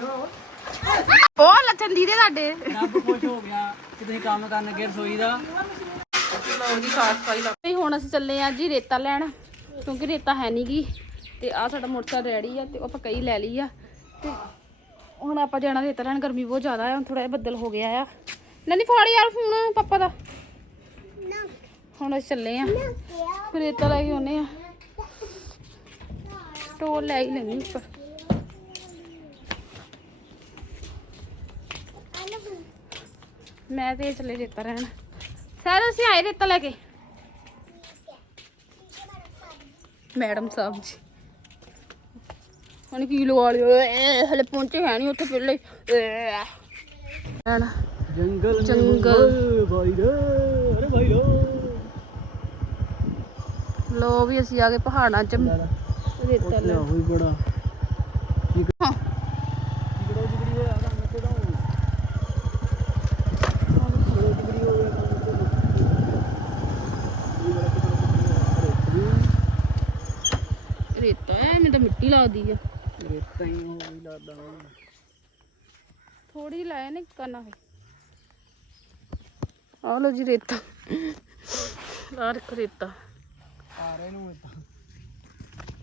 ਉਹ ਲੱਛਣ ਦੀਦੇ ਤੁਹਾਡੇ ਰੱਬ ਖੁਸ਼ ਹੋ ਗਿਆ ਕਿ ਤੁਸੀਂ ਕੰਮ ਕਰਨ ਲੱਗੇ ਰਸੋਈ ਦਾ। ਲਓ ਜੀ ਸਾਫ਼ ਸਫ਼ਾਈ ਲਾ ਤੇ ਹੁਣ ਅਸੀਂ ਚੱਲੇ ਆ ਜੀ ਰੇਤਾ ਲੈਣ ਕਿਉਂਕਿ ਰੇਤਾ ਹੈ ਨਹੀਂਗੀ ਤੇ ਆ ਸਾਡਾ ਮੋਟਰਸਾਈਕਲ ਰੈਡੀ ਆ ਤੇ ਉਹ ਆਪਾਂ ਕਈ ਲੈ ਲਈ ਆ। ਤੇ ਹੁਣ ਆਪਾਂ ਜਾਣਾ ਰੇਤਾ ਲੈਣ ਗਰਮੀ ਬਹੁਤ ਜ਼ਿਆਦਾ ਆ ਥੋੜਾ ਜਿਹਾ ਬੱਦਲ ਹੋ ਗਿਆ ਆ। ਨੰਨੀ ਫੜ ਯਾਰ ਫੋਨ ਪਾਪਾ ਦਾ। ਹੁਣ ਅਸੀਂ ਚੱਲੇ ਆ ਰੇਤਾ ਲੈ ਕੇ ਆਉਨੇ ਆ। ਟੋਲ ਲੈ ਹੀ ਲੈਣੀ ਉੱਪਰ ਮੈਂ ਤੇ ਚੱਲੇ ਰੇਤਾ ਲੈਣ ਸਰ ਅਸੀਂ ਆਏ ਰੇਤਾ ਲੈ ਕੇ। ਮੈਡਮ ਸਾਹਿਬ ਜੀ। ਹੁਣ ਕੀ ਲਵਾ ਲਿਓ? ਹਲੇ ਪਹੁੰਚੇ ਹੈ ਨਹੀਂ ਉੱਥੇ ਪਹਿਲੇ। ਜੰਗਲ ਜੰਗਲ। ਅਰੇ ਲੋ ਵੀ ਅਸੀਂ ਆ ਗਏ ਪਹਾੜਾਂ ਚ। ਰੇਤਾ ਲੈ ਹੋਈ ਬੜਾ ਹਾਂ। ਜਿਗੜਾ ਜਿਗੜੀ ਹੋਇਆ ਕੰਮ ਤੇ ਦਾ ਜਿਗੜਾ ਜਿਗੜੀ ਹੋਇਆ ਕੰਮ ਰੇਤਾ ਐ ਮੈਨੂੰ ਤਾਂ ਮਿੱਟੀ ਲੱਗਦੀ ਆ। ਰੇਤਾ ਹੀ ਹੋ ਹੀ ਲੱਗਦਾ ਥੋੜੀ ਲਾਇਆ ਨੇ ਕਰਨਾ ਹੈ ਆ ਲੋ ਜੀ ਰੇਤਾ। ਆ ਰੱਖ ਰੇਤਾ। ਆ ਰਹੇ ਨੂੰ ਤਾਂ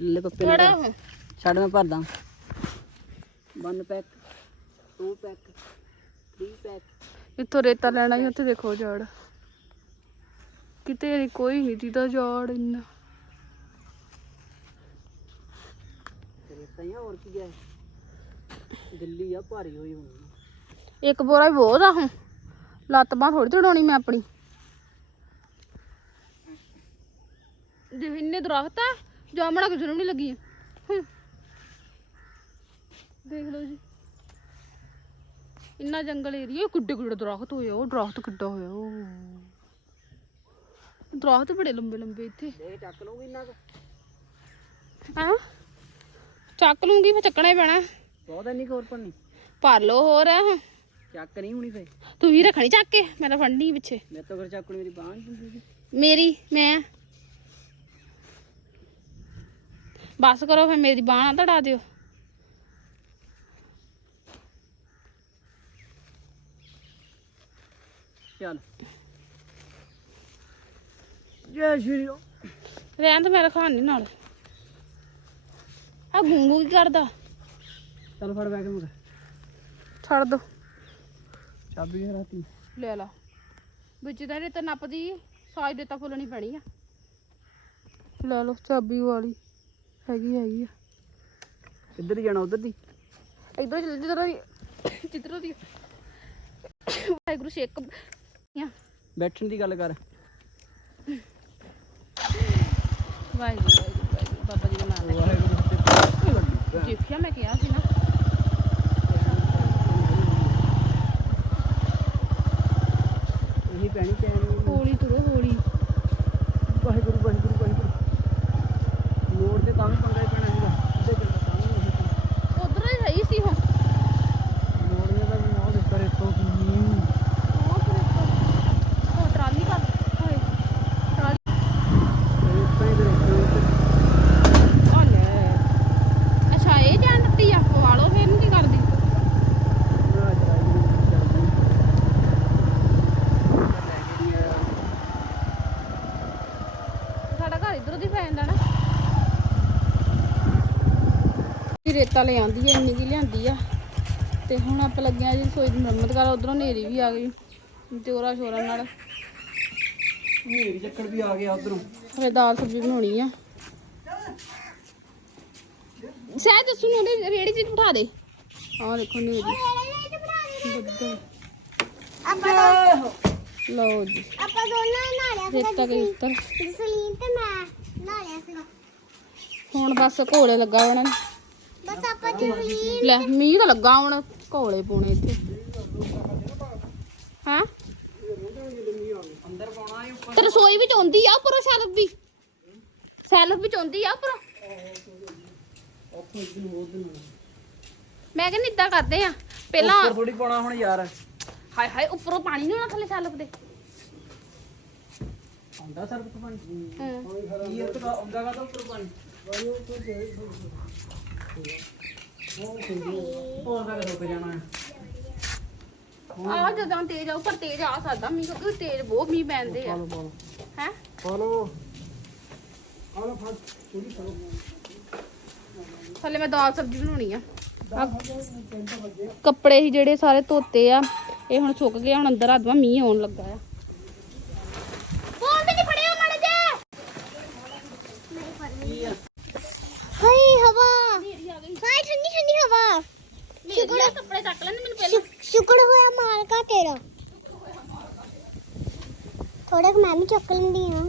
ਲੈ ਪੱਪੇ ਉਹ? ਛੱਡ ਮੈਂ ਭਰਦਾ। 1 ਪੈਕ 2 ਪੈਕ 3 ਪੈਕ ਜਿੱਥੋਂ ਰੇਤਾ ਲੈਣਾ ਸੀ ਉੱਥੇ ਦੇਖੋ ਜੜ। ਕਿਤੇ ਕੋਈ ਨਹੀਂ ਦੀਦਾ ਜੜ ਇੰਨਾ। ਰੇਤਾ ਹੀ ਆ, ਹੋਰ ਕੀ ਹੈ ਦਿੱਲੀ ਆ ਭਾਰੀ ਹੋਈ ਹੁਣ ਇੱਕ ਬੋਰਾ ਵੀ ਬਹੁਤ ਆ ਹੁਣ। ਲੱਤ ਬਾਹ ਥੋੜੀ ਚੜਾਉਣੀ ਮੈਂ ਆਪਣੀ। ਜੇ ਇੰਨੇ ਦਰਖਤ ਆ ਜਾਮਣਾ ਕਿਸੇ ਨੂੰ ਨਹੀਂ ਲੱਗੀ। ਹੂੰ। ਦੇਖ ਲਓ ਜੀ। ਇੰਨਾ ਜੰਗਲ ਏਰੀਆ ਕਿੱਡੇ ਕਿੱਡੇ ਦਰਖਤ ਹੋਏ ਆ, ਉਹ ਦਰਖਤ ਕਿੱਡਾ ਹੋਇਆ ਉਹ। ਦਰਖਤ ਬੜੇ ਲੰਬੇ ਲੰਬੇ ਇੱਥੇ। ਦੇਖ ਚੱਕ ਲਊਗੀ ਇੰਨਾ ਕੁ। ਹਾਂ? ਚੱਕ ਲੂੰਗੀ ਫਿਰ ਚੱਕਣਾ ਹੀ ਪੈਣਾ। ਬਹੁਤ ਇੰਨੀ ਹੋਰ ਪੰਨੀ ਭਰ ਲਓ ਹੋਰ। ਚੱਕ ਨਹੀਂ ਹੋਣੀ ਫੇ ਤੂੰ ਹੀ ਰੱਖਣੀ ਚੱਕ ਕੇ ਮੈਂ ਤਾਂ ਫੜਨੀ ਪਿੱਛੇ। ਮੇਰੇ ਤੋਂ ਫਿਰ ਚੱਕ ਮੇਰੀ ਬਾਂਹ ਨਹੀਂ ਮੇਰੀ ਮੈਂ। ਬਸ ਕਰੋ ਫਿਰ ਮੇਰੀ ਬਾਹ ਨਾ ਤੜਾ ਦਿਓ। ਚੱਲ। ਜੈ ਸ਼੍ਰੀ ਰਾਮ ਰਹਿਣ ਤੇ ਮੇਰਾ ਖਾਣ ਨਹੀਂ ਨਾਲ। ਆ ਗੁੰਗੂ ਕੀ ਕਰਦਾ? ਚੱਲ ਫੜ ਬੈਗ ਮੁਰ ਛੱਡ ਦੋ। ਚਾਬੀ ਰਾਤੀ। ਲੈ ਲਾ। ਵਿੱਚ ਦਾ ਰੇਤਾ ਨੱਪਦੀ ਸਾਜ ਦਿੱਤਾ ਫੁੱਲਣੀ ਪੈਣੀ ਆ। ਲੈ ਲਓ ਚਾਬੀ ਵਾਲੀ। ਹੈਗੀ ਹੈਗੀ ਆ। ਕਿੱਧਰ ਹੀ ਜਾਣਾ ਉਧਰ ਦੀ? ਇਧਰ ਚੱਲ ਜਿੱਧਰੋਂ ਦੀ ਜਿੱਧਰੋਂ ਦੀ। ਵਾਹਿਗੁਰੂ ਸ਼ੇਕ ਆ। ਬੈਠਣ ਦੀ ਗੱਲ ਕਰ। ਵਾਹਿਗੁਰੂ ਵਾਹਿਗੁਰੂ ਬਾਬਾ ਜੀ ਦਾ ਨਾਮ ਲੈ ਵਾਹਿਗੁਰੂ ਦੇਖਿਆ ਮੈਂ ਕਿਹਾ ਸੀ ਨਾ। ਇਹੀ ਪੈਣੀ ਪੈਣੀ ਹੌਲੀ ਤੁਰੋ ਹੌਲੀ। ਵਾਹਿਗੁਰੂ ਵਾਹਿਗੁਰੂ ਵਾਹਿਗੁਰੂ। ਮੋੜ ਤੇ ਤਾਂ ਵੀ ਪੰਗਾ ਹੀ ਪੈਣਾ ਸੀਗਾ। ਸਿੱਧੇ ਚੱਲਦਾ ਤਾਂ ਵੀ ਨਹੀਂ ਉਧਰ ਹੀ ਸਹੀ ਸੀ ਹੁਣ ਮੋੜੀਆਂ ਦਾ ਵੀ ਨਾ ਦਿੱਤਾ ਰੇਤੋਂ ਕੀ ਉਹ ਫਿਰ ਇੱਕ- ਉਹ ਟਰਾਲੀ ਕਰ ਹਾਏ ਟਰਾਲੀ ਰੇਤਾਂ ਹੀ ਦੇ ਰੇਤੋਂ ਆ ਲੈ ਅੱਛਾ ਇਹ ਜਾਨ ਦਿੱਤੀ ਆ ਪਵਾ ਲਓ ਫਿਰ ਇਹਨੂੰ ਕੀ ਕਰਦੀ ਨਾ ਚਲਾਈ ਨਹੀਂ ਚੱਲਦੀ ਸਾਡਾ ਘਰ ਇਧਰੋਂ ਦੀ ਪੈ ਜਾਂਦਾ ਨਾ ਇਹ ਰੇਤਾ ਲੈ ਆਂਦੀ ਆ ਇੰਨੀ ਕੀ ਲਿਆਂਦੀ ਆ। ਤੇ ਹੁਣ ਆਪਾਂ ਲੱਗੇ ਆ ਜੀ ਸੋਈ ਦੀ ਮੁਰੰਮਤ ਕਰ ਉਧਰੋਂ ਨੇਰੀ ਵੀ ਆ ਗਈ। ਜੋਰਾ ਸ਼ੋਰਾ ਨਾਲ। ਮੇਰੀ ਚੱਕਰ ਵੀ ਆ ਗਿਆ ਉਧਰੋਂ। ਫਿਰ ਦਾਲ ਸਬਜ਼ੀ ਬਣਾਉਣੀ ਆ। ਸਹਿਜ ਦੱਸੂ ਨੂੰ ਉਹਦੇ ਰੇੜੀ 'ਚ ਬਿਠਾ ਦੇ। ਆਹ ਦੇਖੋ ਨੇਰੀ ਬੱਦਲ। ਲਓ ਜੀ। ਆਪਾਂ ਦੋਨਾਂ ਨਾਲਿਆ ਰੇਤਾ ਗਈ ਉੱਤਰ ਜਸਲੀਨ ਤੇ ਮੈਂ ਨਾਲਿਆ ਸੀ ਹੁਣ ਬਸ ਘੋਲੇ ਲੱਗਾ ਉਹਨਾਂ ਨੇ ਬਸ ਆਪਾਂ ਜਸਲੀਨ ਲੈ ਮੀਂਹ ਤਾਂ ਲੱਗਾ ਹੁਣ ਘੋਲੇ ਪਾਉਣੇ ਇੱਥੇ। ਹਾਂ? ਅੰਦਰ ਪਾਉਣਾ ਹੈ ਉੱਪਰ। ਤੇ ਰਸੋਈ ਵਿੱਚ ਆਉਂਦੀ ਆ ਉੱਪਰੋਂ ਸੈਲਫ ਵੀ ਸੈਲਫ ਵਿੱਚ ਆਉਂਦੀ ਆ ਦਿਨ ਮੈਂ ਕਹਿੰਦੀ ਇਦਾਂ ਕਰਦੇ ਆ। ਪਹਿਲਾਂ ਉੱਪਰ ਥੋੜੀ ਪਾਉਣਾ ਹੁਣ ਯਾਰ। ਹਾਏ ਹਾਏ ਉੱਪਰੋਂ ਪਾਣੀ ਨਹੀਂ ਹੋਣਾ ਥੱਲੇ ਸੈਲਫ ਦੇ। ਆਉਂਦਾ ਸਰ ਉੱਪਰ ਪਾਣੀ? ਹੂੰ। ਕੀ ਉੱਪਰ ਆਉਂਦਾ ਗਾ ਤਾਂ ਉੱਪਰ ਪਾਣੀ? ਹੋਰ ਤੱਕ ਰੁਕ ਜਾਣਾ ਹੈ ਆ ਜਦੋਂ ਤੇਜ਼ ਤੇਜ਼ ਆ ਸਕਦਾ ਮੀਂਹ ਕਿਉਂਕਿ ਤੇਜ਼ ਬਹੁਤ ਮੀਂਹ ਪੈਂਦੇ ਆ। ਪਾਲੋ ਹੈ? ਪਾਲੋ ਆਲੋ ਫੜ ਪੂਰੀ ਕਰੋ। ਥੱਲੇ ਮੈਂ ਦਾਲ ਸਬਜ਼ੀ ਬਣਾਉਣੀ ਆ। ਕੱਪੜੇ ਹੀ ਜਿਹੜੇ ਸਾਰੇ ਧੋਤੇ ਆ ਇਹ ਹੁਣ ਸੁੱਕ ਗਏ ਹੁਣ ਅੰਦਰ ਆਦਮਾ ਮੀਂਹ ਆਉਣ ਲੱਗਾ ਆ ਫੋਨ ਤੇ ਨਹੀਂ ਫੜਿਆ ਮੜ ਜਾ ਹਾਈ ਹਵਾ ਮੇਰੀ ਆ ਗਈ ਹਾਈ ਠੰਡੀ ਠੰਡੀ ਹਵਾ ਮੇਰੀ ਆ ਕੱਪੜੇ ਚੱਕ ਲੈਂਦੇ ਮੈਨੂੰ ਪਹਿਲਾਂ ਸ਼ੁਕ- ਸ਼ੁਕਰ ਹੋਇਆ ਮਾਲਕਾ ਤੇਰਾ। ਥੋੜਾ ਕੁ ਮੈਂ ਵੀ ਚੁੱਕ ਲੈਂਦੀ ਹਾਂ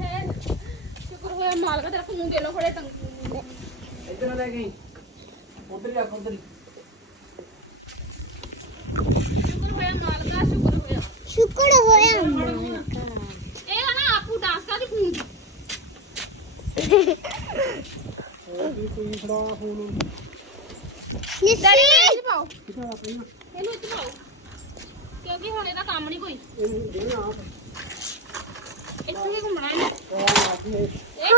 ਸ਼ੁਕਰ ਹੋਇਆ ਮਾਲਕਾ ਤੇਰਾ ਫੋਨ ਦੇ ਲੋ ਫੜੇ ਤੰਗ ਇੱਧਰ ਲੈ ਗਈ ਉਧਰ ਜਾ ਉਧਰ ਸ਼ੁਕਰ ਹੋਇਆ ਮਾਲਕਾ ਸ਼ੁਕਰ ਹੋਇਆ। ਸ਼ੁਕਰ ਹੋਇਆ। ਮਾਲਕਾ ਇਹ ਆ ਨਾ ਆਪੂ ਡਾਂਸ ਕਰਦੀ ਫੋਨ ਦੀ। ਕੋਈ ਫੜਾ ਫੋਨ ਨਿੱਸੀ! ਡੈਡੀ ਇਹ ਪਾਓ ਇਹਨੂੰ ਇੱਥੇ ਪਾਓ ਕਿਉਂਕਿ ਹੁਣ ਇਹਦਾ ਕੰਮ ਨਹੀਂ ਕੋਈ। ਇਹ ਦੇ ਨਾ ਆਪ ਇੱਥੇ ਹੀ ਘੁੰਮਣਾ ਇਹਨੇ। ਆ ਆ ਕੇ ਇਹ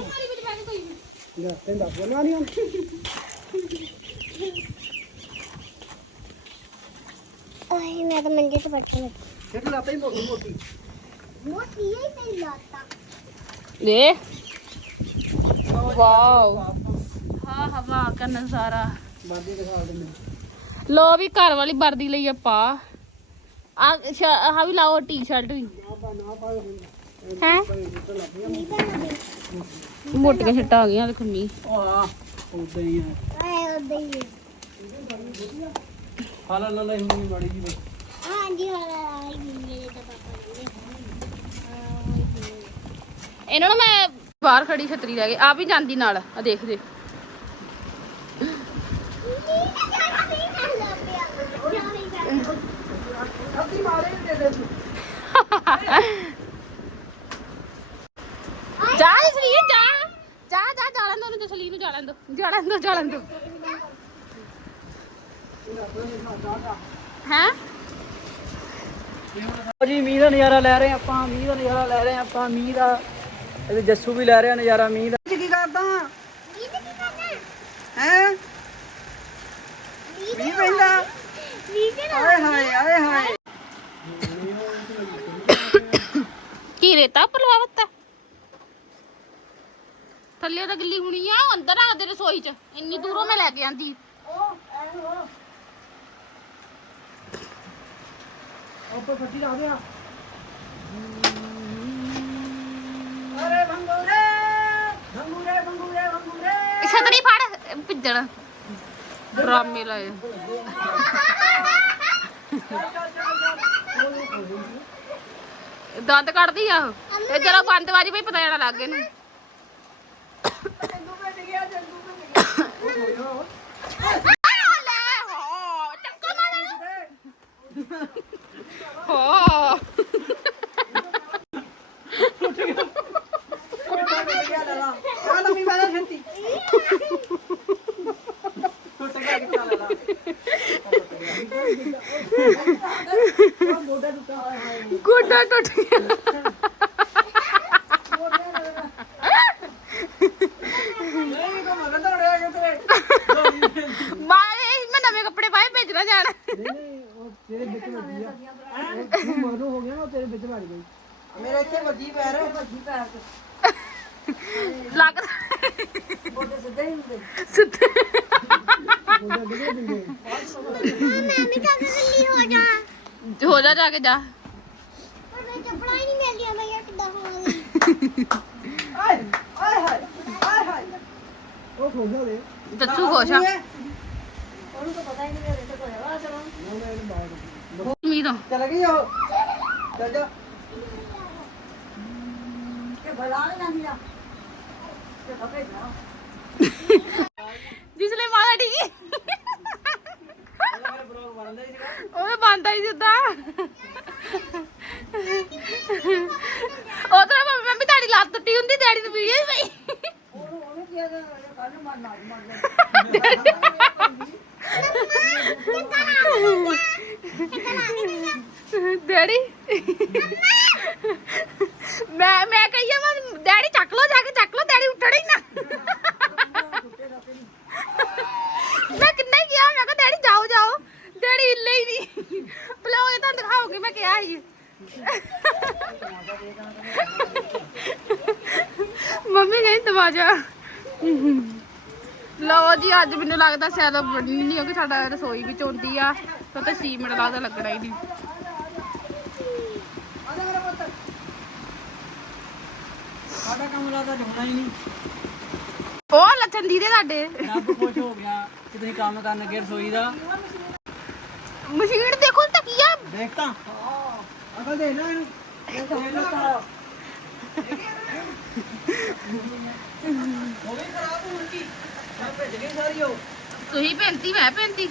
ਮਾਰੀ ਵਿੱਚ ਬੈਠ ਕੇ ਕੋਈ ਨਹੀਂ ਲੈ ਤੈਨੂੰ ਦੱਸ ਦੇਣਾ ਨਹੀਂ ਆਉਂਦੀ ਓਏ ਮੈਂ ਤਾਂ ਮੰਜੇ ਤੇ ਬੈਠੀ ਹਾਂ। ਫਿਰ ਲਾਤਾ ਹੀ ਮੋਟੀ ਮੋਟੀ? ਮੋਟੀ ਹੀ ਤੇ ਲਾਤਾ। ਦੇ। ਵਾਓ। ਹਾਂ ਹਵਾ ਦਾ ਨਜ਼ਾਰਾ ਬਾਦੀ ਦਿਖਾ ਦੇ ਮੈਨੂੰ ਲੋ ਵੀ ਘਰ ਵਾਲੀ ਵਰਦੀ ਲਈ ਆਪਾਂ। ਆ ਆਹ ਵੀ ਲਾਓ ਟੀ-ਸ਼ਰਟ ਵੀ। ਪਾ ਪਾ ਹੈ? ਮੋਟੀਆਂ ਛੱਟਾਂ ਆ ਗਈਆਂ ਦੇਖੋ ਮੀਂਹ। ਆ ਉਦਾਂ ਹੀ ਹੈ ਆਏ ਉਦਾਂ ਹੀ ਹਾਲਾ ਲਾ ਲੈ ਹੁੰਦੀ ਮਾੜੀ ਜੀ ਬਸ। ਹਾਂਜੀ ਹਾਂ ਆਈ ਮੇਰੇ ਤਾਂ ਪਾਪਾ ਨੇ ਇਹਨਾਂ ਨੂੰ ਮੈਂ ਬਾਹਰ ਖੜੀ ਛਤਰੀ ਲੈ ਕੇ ਆ ਵੀ ਜਾਂਦੀ ਨਾਲ। ਆ ਦੇਖ ਦੇ ਅੱਧੀ ਮਾਰੇ ਦੇ ਦੇ ਤੂੰ ਜਾ ਜਸਲੀ ਜਾ ਜਾ ਜਾ ਜਾਣ ਦੋ ਨੂੰ ਜਸਲੀ ਨੂੰ ਜਾਣ ਦੋ। ਜਾਣ ਦੋ ਜਾਣ ਦੋ। ਹੈ? ਜੀ ਮੀਂਹ ਦਾ ਨਜ਼ਾਰਾ ਲੈ ਰਹੇ ਆਪਾਂ ਮੀਂਹ ਦਾ ਨਜ਼ਾਰਾ ਲੈ ਰਹੇ ਆਪਾਂ ਮੀਂਹ ਦਾ। ਇਹਦੇ ਜੱਸੂ ਵੀ ਲੈ ਰਿਹਾ ਨਜ਼ਾਰਾ ਮੀਂਹ ਦਾ। ਕੀ ਕਰਦਾ? ਹੈ? ਮੀਂਹ ਪੈਂਦਾ। ਆਏ ਹਾਏ ਆਏ ਹਾਏ। ਰੇਤਾ ਪਲਵਾਵਤਾ ਥੱਲੇ ਤਾਂ ਗਿੱਲੀ ਹੋਣੀ ਆ ਉਹ ਅੰਦਰ ਆ ਦੇ ਰਸੋਈ ਚ। ਇੰਨੀ ਦੂਰੋਂ ਮੈਂ ਲੈ ਕੇ ਆਂਦੀ। ਉੱਪਰ ਫੱਟੀ ਲਾ ਦਿਆ ਅਰੇ ਭੰਗੂਰੇ ਭੰਗੂਰੇ ਭੰਗੂਰੇ ਭੰਗੂਰੇ ਛਤਰੀ ਫੜ ਪਿੱਜਣ ਡਰਾਮੇ ਲਾਏ। ਦੰਦ ਕੱਢਦੀ ਆ ਉਹ ਤੇ ਜਦੋਂ ਬੰਦ ਵਾਜੀ ਪਈ ਪਤਾ ਜਾਣਾ ਲੱਗ ਗਿਆ ਇਹਨੂੰ ਲੈ ਹੋ। ਚੱਕਾ ਮਾਰ ਹੋ ਆ ਲੰਮੀ ਮਾਰਾ ਛੰਤੀ ਟੁੱਟ ਗਿਆ ਕਿੱਥਾ ਲਾ ਲਾ ਮੋਢਾ ਟੁੱਟਾ ਹਾਏ ਹਾਏ ਗੋਡਾ ਟੁੱਟ ਗਿਆ ਨਹੀਂ ਕੋ ਮਗਰ ਦੌੜਿਆ ਕਿਤੇ ਮਾਰੇ ਮੈਂ ਨਵੇਂ ਕੱਪੜੇ ਪਾਏ ਭੇਜਣਾ ਜਾਣ ਨਹੀਂ ਉਹ ਤੇਰੇ ਵਿੱਚ ਵੱਜੀ ਆ ਉਹ ਮਰੂ ਹੋ ਗਿਆ ਨਾ ਉਹ ਤੇਰੇ ਵਿੱਚ ਵੱਜ ਗਈ ਮੇਰੇ ਇੱਥੇ ਵੱਜੀ ਪੈਰ ਵੱਜੀ ਪੈਰ ਤੇ ਲੱਗ ਬੋਡੇ ਸਿੱਧੇ ਹੀ ਹੁੰਦੇ ਸਿੱਧੇ ਬੋਡੇ ਡਿੱਗੇ ਦਿੰਦੇ ਮੈਂ ਵੀ ਤਾਂ ਗੱਲੀ ਹੋ ਜਾ ਹੋ ਜਾ ਜਾ ਕੇ ਜਾ। ਪਰ ਮੈਂ ਚੱਪਲਾਂ ਹੀ ਨਹੀਂ ਮਿਲਦੀਆਂ ਬਈਆ ਕਿੱਦਾਂ ਹੋਵਾਂਗੀ ਆਏ ਆਏ ਹਾਏ ਆਏ ਹਾਏ ਉਹ ਖੋ ਗਿਆ ਦੇ ਦੱਸੂ ਖੁਸ਼ ਆ। ਉਹਨੂੰ ਤਾਂ ਪਤਾ ਹੀ ਨਹੀਂ ਮੇਰੇ ਤੇ ਕੋਈ ਆ। ਚਲੋ ਮੈਂ ਚਲ ਗਈ ਉਹ ਚੱਲ ਜਾ ਕਿ ਬਲਾ ਨਹੀਂ ਜਾਂਦੀ ਆ ਕਿ ਫਟੇ ਜਾ। ਦਿਸਲੇ ਮਾਲਾ ਢੀ ਮੇਰੇ ਬਲੌਗ ਹੀ ਸੀਗਾ ਉਹ ਬੰਦਾ ਹੀ ਮੰਮੀ ਤੁਹਾਡੀ ਲੱਤ ਟੁੱਟੀ ਹੁੰਦੀ, ਡੈਡੀ ਨੂੰ ਵੀਡੀਓ ਪਈ। ਡੈਡੀ। ਮੈਂ ਮੈਂ ਕਹੀਆ ਮੈਂ ਡੈਡੀ ਚੱਕ ਲੋ ਜਾ ਕੇ, ਚੱਕ ਲੋ ਡੈਡੀ ਉੱਠਣਾ ਹੀ ਨਾ ਮੈਂ ਕਿੰਨਾ ਹੀ ਕਿਹਾ ਮੈਂ ਕਿਹਾ ਡੈਡੀ ਜਾਓ ਜਾਓ ਡੈਡੀ ਹਿੱਲੇ ਹੀ ਨਹੀਂ ਬਲੌਗ ਤਾਂ ਦਿਖਾਓਗੇ ਮੈਂ ਕਿਹਾ ਸੀ। ਮੰਮੀ ਕਹਿੰਦੀ ਦਵਾਜਾ ਲਓ ਜੀ ਅੱਜ ਮੈਨੂੰ ਲੱਗਦਾ ਸ਼ਾਇਦ ਉਹ ਬਣਨੀ ਨਹੀਂ ਕਿਉਂਕਿ ਸਾਡਾ ਰਸੋਈ ਵਿੱਚ ਹੁੰਦੀ ਆ। ਤਾਂ ਤੇ 6 ਮਿੰਟ ਲੱਗਦਾ ਲੱਗਣਾ ਹੀ ਨਹੀਂ। ਸਾਡਾ ਕੰਮ ਲੱਗਦਾ ਹੋਣਾ ਹੀ ਨਹੀਂ। ਉਹ ਲੱਛਣ ਦੀ ਦੇ ਸਾਡੇ। ਰੱਬ ਖੁਸ਼ ਹੋ ਗਿਆ ਕਿ ਤੁਸੀਂ ਕੰਮ ਕਰਨ ਲੱਗੇ ਰਸੋਈ ਦਾ। ਮਸ਼ੀਨ ਦੇਖੋ ਤਾਂ ਕੀ ਆ। ਦੇਖ ਤਾਂ। ਅਕਲ ਦੇ ਨਾ ਇਹਨੂੰ। ਇਹ ਤਾਂ। ਹੈ ਨਾ ਤਾਂ ਉਹ ਵੀ ਖਰਾਬ ਹੋਣ ਕੀ ਮੈਂ ਭੇਜ ਗਈ ਸਾਰੀ ਉਹ। ਤੁਸੀਂ ਪੈਂਤੀ ਮੈਂ ਪੈਂਤੀ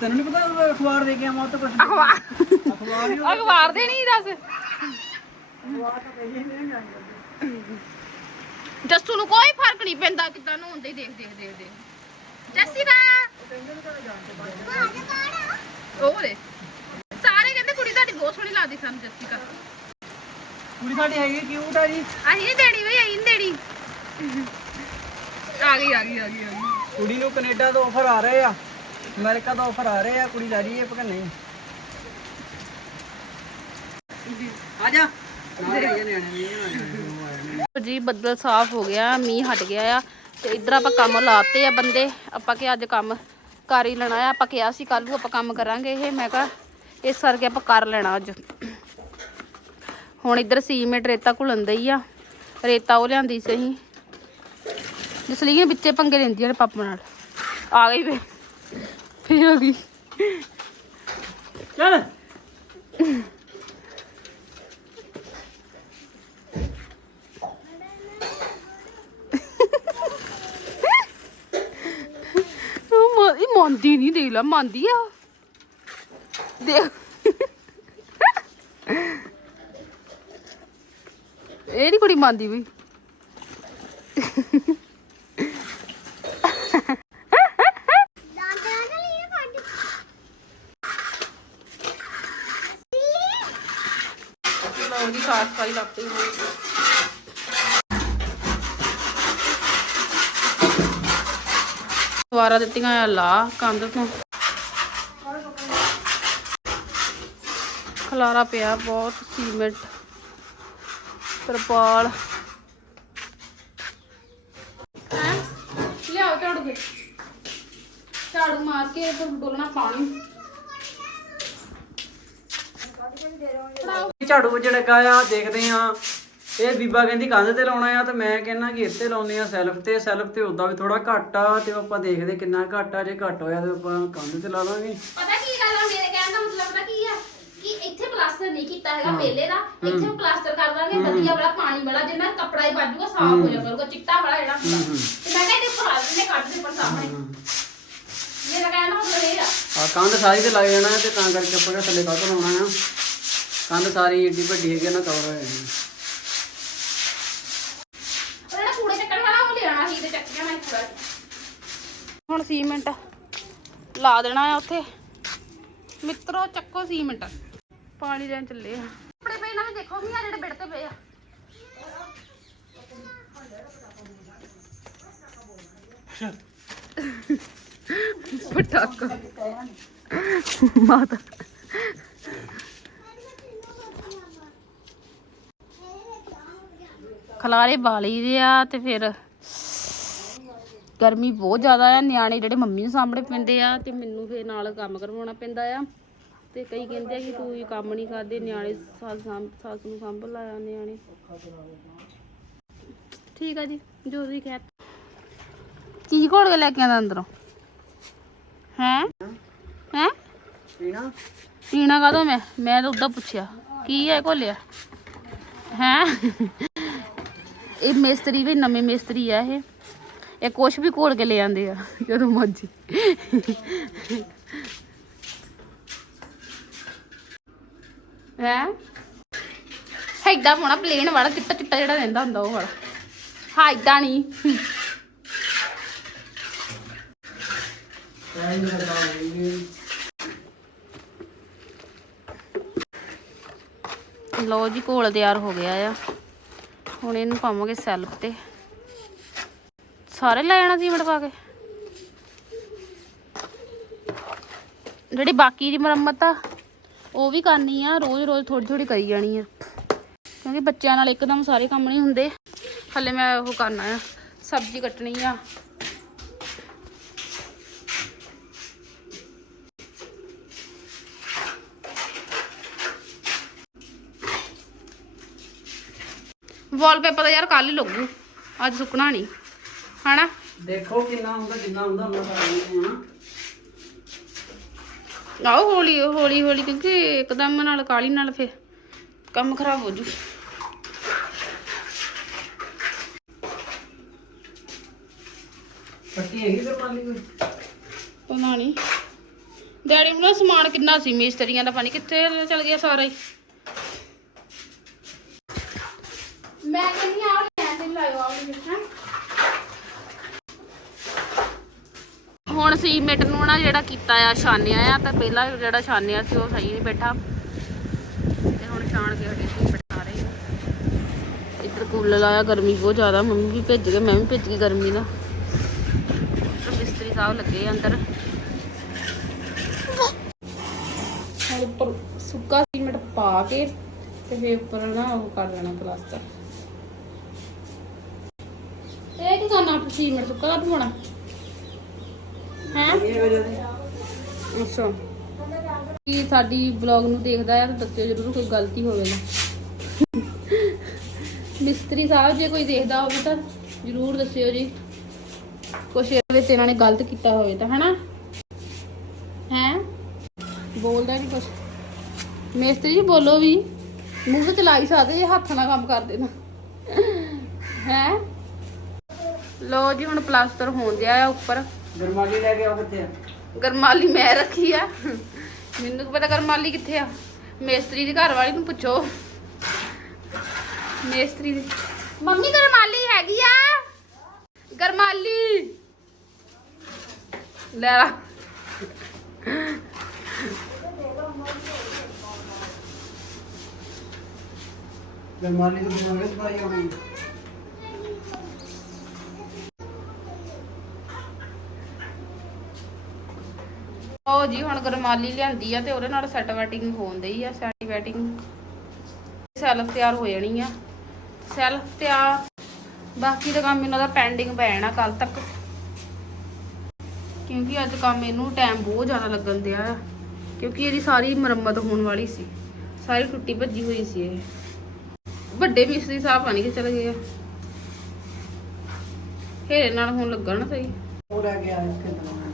ਤੈਨੂੰ ਨਹੀਂ ਪਤਾ ਅਖਬਾਰ ਦੇ ਕੇ ਆਵਾਂ ਉਹ ਤਾਂ ਕੁਝ ਅਖਬਾਰ। ਅਖਬਾਰ ਹੀ ਅਖਬਾਰ ਦੇ ਨਹੀਂ ਦੱਸ। ਅਖਬਾਰ ਤਾਂ ਪਹਿਲੇ ਹੀ ਨਹੀਂ ਜਾਂਦੇ ਜੱਸੂ ਨੂੰ ਕੋਈ ਫ਼ਰਕ ਨਹੀਂ ਪੈਂਦਾ ਕਿਦਾਂ ਨੂੰ ਹੁੰਦੇ ਦੇਖ ਦੇਖ ਦੇਖ ਦੇਖ। ਜੱਸੀ ਦਾ। ਉਹ ਦੇ ਸਾਰੇ ਕਹਿੰਦੇ ਕੁੜੀ ਤੁਹਾਡੀ ਬਹੁਤ ਸੋਹਣੀ ਲੱਗਦੀ ਸਾਨੂੰ ਜੱਸੀ ਦਾ ਕੁੜੀ ਸਾਡੀ ਹੈਗੀ ਕਿਊਟ ਆ ਜੀ। ਅਸੀਂ ਨਹੀਂ ਦੇਣੀ ਬਈ ਅਸੀਂ ਨਹੀਂ ਦੇਣੀ। ਆ ਗਈ ਆ ਗਈ ਆ ਗਈ ਆ ਗਈ। ਕੁੜੀ ਨੂੰ ਕੈਨੇਡਾ ਤੋਂ ਆਫਰ ਆ ਰਹੇ ਆ। ਅਮਰੀਕਾ ਤੋਂ ਆਫਰ ਆ ਰਹੇ ਆ। ਕੁੜੀ ਲੈ ਰਹੀ ਹੈ ਪਰ ਨਹੀਂ? ਆ ਜਾ। ਨਾਲ ਹੀ ਨਿਆਣੇ ਨੇ ਜੀ ਬੱਦਲ ਸਾਫ਼ ਹੋ ਗਿਆ ਮੀਂਹ ਹਟ ਗਿਆ ਆ। ਤੇ ਇੱਧਰ ਆਪਾਂ ਕੰਮ ਲਾਤੇ ਆ ਬੰਦੇ। ਆਪਾਂ ਕਿ ਅੱਜ ਕੰਮ ਕਰ ਹੀ ਲੈਣਾ ਆ, ਆਪਾਂ ਕਿਹਾ ਸੀ ਕੱਲ ਨੂੰ ਆਪਾਂ ਕੰਮ ਕਰਾਂਗੇ ਇਹ, ਮੈਂ ਕਿਹਾ ਇਸ ਕਰਕੇ ਆਪਾਂ ਕਰ ਲੈਣਾ ਅੱਜ। ਹੁਣ ਇੱਧਰ ਸੀਮੈਂਟ ਰੇਤਾ ਘੁਲਣ ਹੀ ਆ, ਰੇਤਾ ਉਹ ਲਿਆਂਦੀ ਸੀ ਅਸੀਂ। ਜਿਸ ਲਈ ਵਿੱਚੇ ਪੰਗੇ ਲੈਂਦੀਆਂ ਨੇ ਪਾਪਾ ਨਾਲ। ਆ ਗਈ ਵੇ ਫੇਰ ਆ ਗਈ। ਚੱਲ ਉਹ ਮ- ਇਹ ਨਹੀਂ ਦੇਖ ਲਾ ਮੰਨਦੀ ਆ। ਦੇਖ। ਇਹ ਨੀ ਕੁੜੀ ਮੰਨਦੀ ਵੀ ਦਾਦਾ ਨਾ ਲਈ ਫੜ ਲਓ ਜੀ ਸਾਫ਼ ਸਫ਼ਾਈ ਲੱਪੀ ਹੋਈ ਦੁਆਰਾ ਦਿੱਤੀਆਂ ਆ, ਲਾ ਕੰਧ ਤੋਂ। ਖਲਾਰਾ ਪਿਆ ਬਹੁਤ, ਸੀਮੈਂਟ, ਤਰਪਾਲ। ਲਿਆਓ ਝਾੜੂ ਦੇ ਝਾੜੂ ਮਾਰ ਕੇ ਫਿਰ ਡੋਲਣਾ ਪਾਣੀ। ਝਾੜੂ ਜਿਹੜਾ ਗਾਇਆ ਦੇਖਦੇ ਆ ਇਹ ਬੀਬਾ ਕਹਿੰਦੀ ਕੰਧ ਤੇ ਲਾਉਣਾ ਆ ਤੇ ਮੈਂ ਕਹਿੰਦਾ ਕਿ ਇੱਥੇ ਲਾਉਨੇ ਆ ਸੈਲਫ ਤੇ ਸੈਲਫ ਤੇ ਉਦਾਂ ਵੀ ਥੋੜਾ ਘੱਟ ਆ ਤੇ ਆਪਾਂ ਦੇਖਦੇ ਕਿੰਨਾ ਘੱਟ ਆ ਜੇ ਘੱਟ ਹੋਇਆ ਤੇ ਆਪਾਂ ਕੰਧ ਤੇ ਲਾ ਲਾਂਗੇ। ਪਤਾ ਕੀ ਗੱਲ ਆ ਮੇਰੇ ਕਹਿਣ ਦਾ ਮਤਲਬ ਪਤਾ ਕੀ ਆ? ਕਿ ਇੱਥੇ ਪਲਾਸਟਰ ਨਹੀਂ ਕੀਤਾ ਹੈਗਾ ਪਹਿਲੇ ਦਾ ਇੱਥੇ ਪਲਾਸਟਰ ਕਰ ਦਾਂਗੇ ਵਧੀਆ ਵਾਲਾ ਪਾਣੀ ਵਾਲਾ ਜਿੰਨਾ ਕੱਪੜਾ ਹੀ ਬਾਜੂਗਾ ਸਾਫ਼ ਹੋ ਜਾਊਗਾ ਕਰੂਗਾ ਚਿੱਟਾ ਵਾਲਾ ਜਿਹੜਾ ਹੁੰਦਾ। ਤੇ ਮੈਂ ਕਹਿੰਦੀ ਭਰਾ ਨੇ ਕੱਢ ਦੇ ਪਰ ਸਾਹਮਣੇ। ਮੇਰਾ ਕਹਿਣ ਦਾ ਮਤਲਬ ਇਹ ਆ। ਆ ਕੰਧ ਸਾਰੀ ਤੇ ਲੱਗ ਜਾਣਾ ਤੇ ਤਾਂ ਕਰਕੇ ਆਪਾਂ ਕਿਹਾ ਥੱਲੇ ਕਾਹਤੋਂ ਲਾਉਣਾ ਆ। ਕੰਧ ਸਾਰੀ ਏਡੀ ਵੱਡੀ ਹੈਗੀ ਆ ਨਾ ਕਵਰ ਹੋ ਜਾਣੀ ਉਹ ਜਿਹੜਾ ਕੂੜੇ ਚੱਕਣ ਵਾਲਾ ਉਹ ਲਿਆਣਾ ਸੀ ਤੇ ਚੱਕ ਜਾਣਾ ਇੱਕ ਵਾਰ ਹੁਣ ਸੀਮੈਂਟ ਲਾ ਦੇਣਾ ਆ ਉੱਥੇ। ਮਿੱਤਰੋ, ਚੱਕੋ ਸੀਮੈਂਟ। ਪਾਣੀ ਲੈਣ ਚੱਲੇ ਆ। ਕੱਪੜੇ ਪਏ ਨਾ, ਦੇਖੋ ਵੀ ਆ ਜਿਹੜੇ ਬਿੜ ਤੇ ਪਏ ਆ। ਪਟਾਕਾ। ਮਾਤਾ। ਖਲਾਰੇ ਬਾਲੀ ਦੇ ਆ ਤੇ ਫਿਰ ਗਰਮੀ ਬਹੁਤ ਜ਼ਿਆਦਾ ਆ ਨਿਆਣੇ ਜਿਹੜੇ ਮੰਮੀ ਨੂੰ ਸਾਹਮਣੇ ਪੈਂਦੇ ਆ ਤੇ ਮੈਨੂੰ ਫਿਰ ਨਾਲ ਕੰਮ ਕਰਵਾਉਣਾ ਪੈਂਦਾ ਆ। ਤੇ ਕਈ ਕਹਿੰਦੇ ਆ ਕਿ ਤੂੰ ਵੀ ਕੰਮ ਨਹੀਂ ਕਰਦੇ ਨਿਆਣੇ ਸੱਸ ਸਾਂਭ ਸੱਸ ਨੂੰ ਸੰਭਲ ਲਾਇਆ ਨਿਆਣੇ। ਠੀਕ ਆ ਜੀ ਜੋ ਤੁਸੀਂ ਕਹਿ ਚੀਜ਼ ਘੋਲ ਕੇ ਲੈ ਕੇ ਆਂਦਾ ਅੰਦਰੋਂ? ਹੈ? ਹੈ? ਪੀਣਾ? ਪੀਣਾ ਕਾਹਦੋਂ ਮੈਂ? ਮੈਂ ਤਾਂ ਉਦਾਂ ਪੁੱਛਿਆ ਕੀ ਹੈ ਘੋਲਿਆ? ਹੈ? ਇਹ ਮਿਸਤਰੀ ਵੀ ਨਵੇਂ ਮਿਸਤਰੀ ਆ ਇਹ। ਇਹ ਕੁਛ ਵੀ ਘੋਲ ਕੇ ਲੈ ਆਂਦੇ ਆ, ਜਦੋਂ ਮਰਜ਼ੀ। ਹੈ? ਹੈਡਾ ਹੋਣਾ ਪਲੇਨ ਵਾਲਾ, ਚਿੱਟਾ ਚਿੱਟਾ ਜਿਹੜਾ ਰਹਿੰਦਾ ਹੁੰਦਾ ਉਹ ਵਾਲਾ। ਹਾਂ, ਏਦਾਂ ਨਹੀਂ। ਲਓ ਜੀ, ਘੋਲ ਤਿਆਰ ਹੋ ਗਿਆ ਆ। ਹੁਣ ਇਹਨੂੰ ਪਾਵਾਂਗੇ ਸੈਲਫ ਤੇ। ਸਾਰੇ ਲੈ ਜਾਣਾ ਸੀਮਟ ਪਾ ਕੇ? ਜਿਹੜੀ ਬਾਕੀ ਦੀ ਮੁਰੰਮਤ ਆ, ਉਹ ਵੀ ਕਰਨੀ ਆ, ਰੋਜ਼ ਰੋਜ਼ ਥੋੜੀ ਥੋੜੀ ਕਰੀ ਜਾਣੀ ਆ। ਕਿਉਂਕਿ ਬੱਚਿਆਂ ਨਾਲ ਇੱਕਦਮ ਸਾਰੇ ਕੰਮ ਨਹੀਂ ਹੁੰਦੇ। ਹਲੇ ਮੈਂ ਉਹ ਕਰਨਾ ਆ, ਸਬਜ਼ੀ ਕੱਟਣੀ ਆ। ਵਾਲਪੇਪਰ ਤਾਂ ਯਾਰ ਕੱਲ ਹੀ ਲੱਗੂ, ਅੱਜ ਸੁੱਕਣਾ ਨਹੀਂ ਹਨਾ? ਦੇਖੋ ਕਿੰਨਾ ਹੁੰਦਾ ਜਿੰਨਾ ਹੁੰਦਾ ਉਹਨਾਂ ਸਾਰਾ ਆਓ ਹੌਲੀ ਹੌਲੀ ਹੌਲੀ ਕਿਉਂਕਿ ਇੱਕਦਮ ਨਾਲ ਕਾਲੀ ਨਾਲ ਫੇ ਕੰਮ ਖਰਾਬ ਹੋ ਜੂ। ਪੱਟੀ ਹੈਗੀ ਤੇ ਮਾਲੀ ਕੋਈ? ਪਤਾ ਨਹੀਂ। ਡੈਡੀ ਨੂੰ ਨਾ ਸਮਾਨ ਕਿੰਨਾ ਸੀ ਮਿਸਤਰੀਆਂ ਦਾ ਪਾਣੀ ਕਿੱਥੇ ਚਲ ਗਿਆ ਸਾਰਾ ਹੀ ਮੈਂ ਕਹਿੰਦੀ ਆ ਉਹ ਲੈਣ ਤੇ ਲਾਇਓ ਆ ਹਾਂ ਹੁਣ ਨੂੰ ਨਾ ਜਿਹੜਾ ਕੀਤਾ ਆ, ਛਾਨਿਆ ਆ, ਤਾਂ ਪਹਿਲਾਂ ਜਿਹੜਾ ਛਾਨਿਆ ਸੀ ਉਹ ਸਹੀ ਨਹੀਂ ਬੈਠਾ। ਤੇ ਹੁਣ ਛਾਣ ਕੇ ਹਟੇ ਸੀ ਬੈਠਾ ਰਹੇ ਇੱਧਰ ਕੂਲਰ ਲਾਇਆ, ਗਰਮੀ ਬਹੁਤ ਜ਼ਿਆਦਾ, ਮੰਮੀ ਵੀ ਭੇਜ ਗਏ, ਮੈਂ ਵੀ ਭੇਜ ਗਈ ਗਰਮੀ ਨਾਲ। ਮਿਸਤਰੀ ਸਾਹਿਬ ਲੱਗੇ ਅੰਦਰ। ਹੁਣ ਉੱਪਰ ਸੁੱਕਾ ਸੀਮੈਂਟ ਪਾ ਕੇ ਤੇ ਫੇਰ ਉੱਪਰ ਨਾ ਉਹ ਕਰ ਲੈਣਾ ਪਲਾਸਟਰ। ਇਹ ਕੀ ਕਰਨਾ ਸੀਮੈਂਟ ਸੁੱਕਾ ਕਰ ਪਾਉਣਾ। ਅੱਛਾ। ਕੀ ਸਾਡੀ ਬਲੌਗ ਨੂੰ ਦੇਖਦਾ ਹੈ ਤਾਂ ਦੱਸਿਓ ਜਰੂਰ ਕੋਈ ਗਲਤੀ ਹੋਵੇ ਨਾ ਮਿਸਤਰੀ ਸਾਹਿਬ, ਜੇ ਕੋਈ ਦੇਖਦਾ ਹੋਵੇ ਤਾਂ ਜਰੂਰ ਦੱਸਿਓ ਜੀ। ਕੁਛ ਇਹਦੇ ਵਿੱਚ ਇਹਨਾਂ ਨੇ ਗਲਤ ਕੀਤਾ ਹੋਵੇ ਤਾਂ, ਹਨਾ? ਹੈ? ਬੋਲਦਾ ਨਹੀਂ ਕੁਛ। ਮਿਸਤਰੀ ਜੀ, ਬੋਲੋ ਵੀ। ਮੂੰਹ ਤੇ ਚਲਾਈ ਸਕਦੇ ਜੇ ਹੱਥ ਨਾਲ ਕੰਮ ਕਰਦੇ ਦੇਣਾ। ਹੈ? ਲੋ ਜੀ, ਹੁਣ ਪਲਾਸਟਰ ਹੋਣ ਦਿਆ ਆ ਉੱਪਰ। ਗਰਮਾਲੀ ਲੈ ਕੇ ਆਓ ਕਿੱਥੇ ਆ? ਗਰਮਾਲੀ ਮੈਂ ਰੱਖੀ ਆ। ਮੈਨੂੰ ਕੀ ਪਤਾ ਗਰਮਾਲੀ ਕਿੱਥੇ ਆ। ਮੇਸਤਰੀ ਦੀ ਘਰ ਵਾਲੀ ਨੂੰ ਪੁੱਛੋ। ਮੇਸਤਰੀ ਦੀ ਮੰਮੀ ਗਰਮਾਲੀ ਹੈਗੀ ਆ? ਗਰਮਾਲੀ। ਲੈ ਲਾ। ਗਰਮਾਲੀ ਤੋਂ ਬਿਨਾਂ ਸਫ਼ਾਈ ਹੋਣੀ? ਉਹ ਜੀ, ਹੁਣ ਗਰਮਾਲੀ ਲਿਆਂਦੀ ਆ ਤੇ ਉਹਦੇ ਨਾਲ ਸੈਟ ਵੈਟਿੰਗ ਹੋਣ ਡਈ ਆ ਸੈਟ ਵੈਟਿੰਗ ਸੈਲਫ ਤਿਆਰ ਹੋ ਜਾਣੀ ਆ। ਸੈਲਫ ਤਿਆਰ, ਬਾਕੀ ਦਾ ਕੰਮ ਇਹਨਾਂ ਦਾ ਪੈਂਡਿੰਗ ਪੈ ਜਾਣਾ ਕੱਲ ਤੱਕ। ਕਿਉਂਕਿ ਅੱਜ ਕੰਮ ਇਹਨੂੰ ਟਾਈਮ ਬਹੁਤ ਜ਼ਿਆਦਾ ਲੱਗਣ ਦਿਆ ਆ। ਕਿਉਂਕਿ ਇਹਦੀ ਸਾਰੀ ਮੁਰੰਮਤ ਹੋਣ ਵਾਲੀ ਸੀ। ਸਾਰੀ ਟੁੱਟੀ ਭੱਜੀ ਹੋਈ ਸੀ ਇਹ। ਵੱਡੇ ਮਿਸਤਰੀ ਸਾਹਿਬ ਪਾਣੀ ਕਿ ਚਲੇ ਗਏ ਆ। ਹੇਰੇ ਨਾਲ ਹੁਣ ਲੱਗਾ ਸਹੀ। ਉਹ ਲੈ ਕੇ ਕਿੰਨਾ ਬਣਾਉਣਾ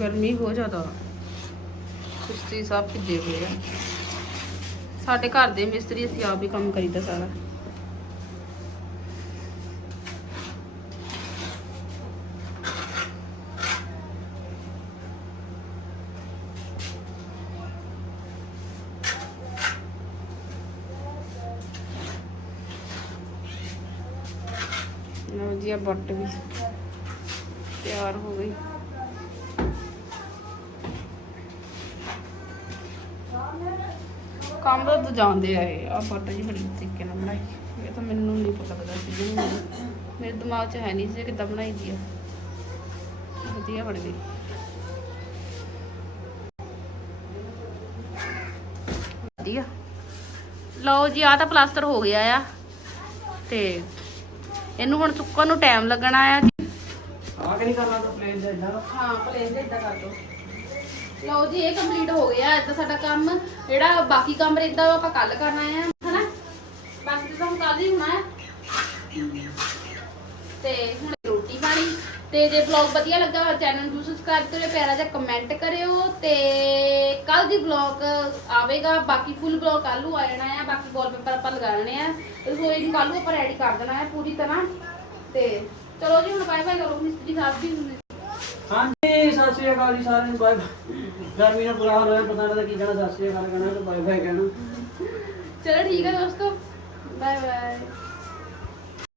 ਗਰਮੀ ਬਹੁਤ ਜ਼ਿਆਦਾ। ਮਿਸਤਰੀ ਸਭ ਭਿੱਜੇ ਹੋਏ ਆ। ਸਾਡੇ ਘਰ ਦੇ ਮਿਸਤਰੀ ਅਸੀਂ ਆਪ ਹੀ ਕੰਮ ਕਰੀਦਾ ਸਾਰਾ। ਲਓ ਜੀ ਆ ਬੱਟ ਵੀ ਤਿਆਰ ਹੋ ਗਈ ਕੰਮ ਤਾਂ ਤੂੰ ਜਾਣਦੇ ਆ ਇਹ। ਆ ਫੋਟੋ ਜੀ ਬੜੀ ਤਰੀਕੇ ਨਾਲ ਬਣਾਈ। ਇਹ ਤਾਂ ਮੈਨੂੰ ਨਹੀਂ ਪਤਾ ਲੱਗਦਾ ਸੀ। ਮੇਰੇ ਦਿਮਾਗ 'ਚ ਹੈ ਨਹੀਂ ਸੀ ਕਿੱਦਾਂ ਬਣਾਈ ਦੀ ਆ। ਵਧੀਆ ਬਣ ਗਈ। ਵਧੀਆ। ਲਓ ਜੀ ਆ ਤਾਂ ਪਲਾਸਟਰ ਹੋ ਗਿਆ ਆ। ਤੇ ਇਹਨੂੰ ਹੁਣ ਸੁੱਕਣ ਨੂੰ ਟਾਈਮ ਲੱਗਣਾ ਆ। ਜੀ ਆ ਕੇ ਨਹੀਂ ਕਰਨਾ ਤਾਂ ਪਲੇਨ ਦਾ? ਇਦਾਂ ਹਾਂ ਪਲੇਨ ਦੇ ਇਦਾਂ ਕਰ ਦੋ। ਲਓ ਜੀ, ਇਹ ਕੰਪਲੀਟ ਹੋ ਗਿਆ। ਇਦਾਂ ਸਾਡਾ ਕੰਮ, ਜਿਹੜਾ ਬਾਕੀ ਕੰਮ ਰਹਿੰਦਾ ਉਹ ਆਪਾਂ ਕੱਲ ਕਰਨਾ ਹੈ ਹਨਾ? ਬਾਕੀ ਤਾਂ ਹੁਣ ਕੱਲ ਹੀ ਹੋਣਾ ਹੈ। ਤੇ ਹੁਣ ਰੋਟੀ ਪਾਣੀ, ਤੇ ਜੇ ਵਲੌਗ ਵਧੀਆ ਲੱਗਾ ਚੈਨਲ ਨੂੰ ਸਬਸਕ੍ਰਾਈਬ ਕਰਿਓ, ਪਿਆਰਾ ਜਿਹਾ ਕਮੈਂਟ ਕਰਿਓ, ਤੇ ਕੱਲ ਦੀ ਵਲੌਗ ਆਵੇਗਾ। ਬਾਕੀ ਫੁੱਲ ਵਲੌਗ ਕੱਲ ਨੂੰ ਆ ਜਾਣਾ ਹੈ ਬਾਕੀ ਵਾਲਪੇਪਰ ਆਪਾਂ ਲਗਾ ਲੈਣੇ ਆ। ਰਸੋਈ ਨੂੰ ਕੱਲ ਨੂੰ ਆਪਾਂ ਰੈਡੀ ਕਰ ਦੇਣਾ ਹੈ ਪੂਰੀ ਤਰ੍ਹਾਂ। ਤੇ ਚਲੋ ਜੀ, ਹੁਣ ਬਾਏ ਬਾਏ ਕਰੋ, ਮਿਸਤਰੀ ਸਾਹਿਬ ਜੀ ਹੁਣ ਹਾਂਜੀ, ਸਤਿ ਸ਼੍ਰੀ ਅਕਾਲ ਜੀ ਸਾਰਿਆਂ ਨੂੰ। ਬਾਏ ਗਰਮੀ ਨਾਲ ਬੁਰਾ ਹਾਲ ਹੋਇਆ, ਪਤਾ ਨਹੀਂ ਕੀ ਕਹਿਣਾ, ਸਤਿ ਸ਼੍ਰੀ ਅਕਾਲ ਕਹਿਣਾ ਤੇ ਬਾਏ ਬਾਏ ਕਹਿਣਾ। ਚਲੋ ਠੀਕ ਹੈ ਦੋਸਤੋ। Bye bye.